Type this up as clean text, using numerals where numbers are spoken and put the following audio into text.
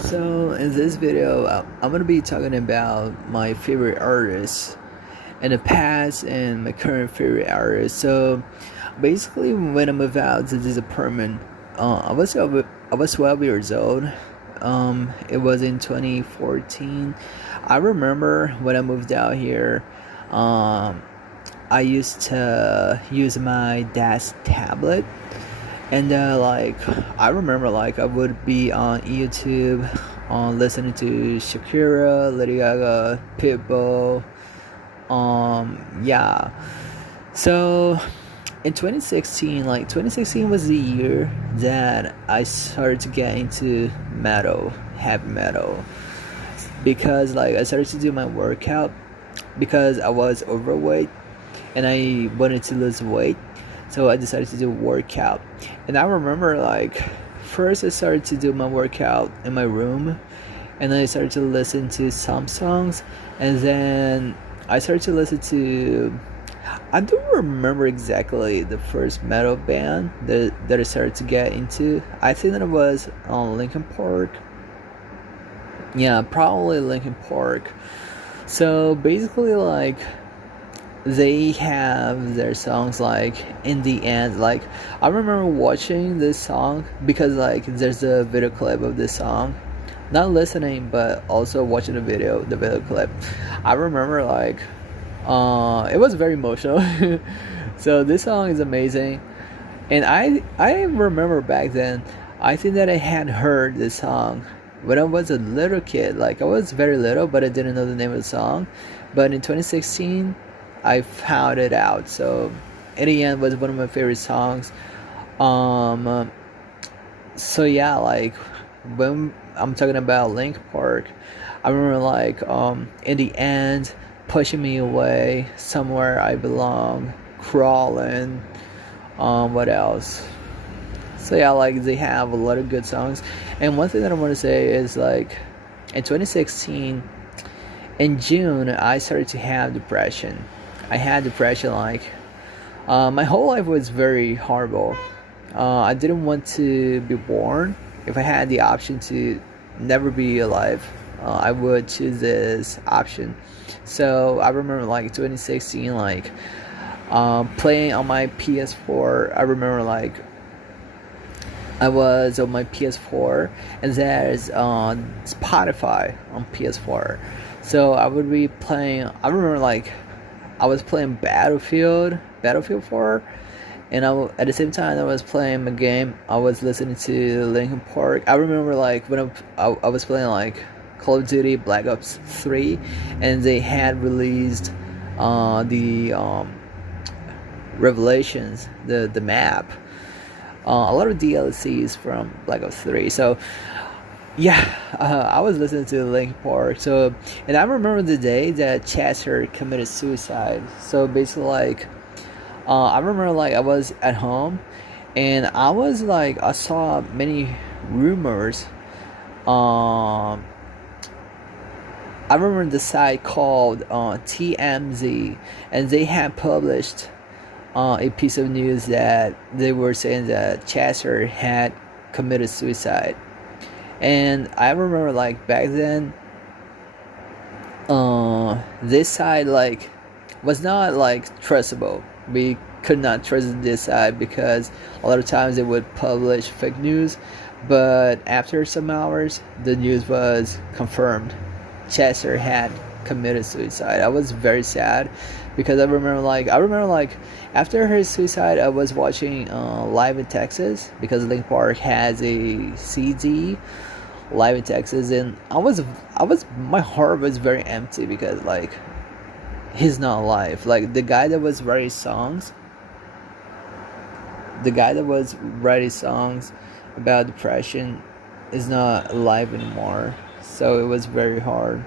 So in this video, I'm gonna be talking about my favorite artists in the past and my current favorite artists. So basically, when I moved out to this apartment, I was 12 years old. It was in 2014. I remember when I moved out here. Um, I used to use my dad's tablet, and I remember I would be on YouTube, on listening to Shakira, Lady Gaga, Pitbull. Yeah. So in 2016, 2016 was the year that I started to get into metal, heavy metal, because I started to do my workout because I was overweight and I wanted to lose weight. So I decided to do a workout. And I remember first I started to do my workout in my room, and then I started to listen to some songs, and then I started to listen to, I don't remember exactly the first metal band that I started to get into. I think that it was on Linkin Park. Yeah, probably Linkin Park. So basically they have their songs in the end. I remember watching this song because there's a video clip of this song, not listening but also watching the video clip. I remember it was very emotional. So this song is amazing, and I remember back then I think that I had heard this song when I was a little kid. I was very little, but I didn't know the name of the song. But in 2016 I found it out. So in the end, was one of my favorite songs. So yeah, when I'm talking about Link Park, I remember in the end, pushing me away, somewhere I belong, crawling. What else? So yeah, they have a lot of good songs. And one thing that I want to say is in 2016, in June, I started to have depression. I had depression. My whole life was very horrible. I didn't want to be born. If I had the option to never be alive, I would choose this option. So I remember 2016, playing on my PS4. I remember I was on my PS4, and there's Spotify on PS4. So I would be playing. I remember I was playing Battlefield 4, and at the same time I was playing a game, I was listening to Linkin Park. I remember when I was playing Call of Duty Black Ops 3, and they had released the Revelations, the map, a lot of DLCs from Black Ops 3. So yeah, I was listening to Linkin Park. So, and I remember the day that Chester committed suicide. So basically, I remember I was at home, and I saw many rumors. I remember the site called TMZ, and they had published a piece of news that they were saying that Chester had committed suicide. And I remember back then, this side was not trustable. We could not trust this side because a lot of times they would publish fake news. But after some hours, the news was confirmed. Chester had committed suicide. I was very sad because I remember after his suicide, I was watching Live in Texas, because Link Park has a CD Live in Texas, and my heart was very empty because he's not alive. The guy that was writing songs about depression is not alive anymore. So it was very hard.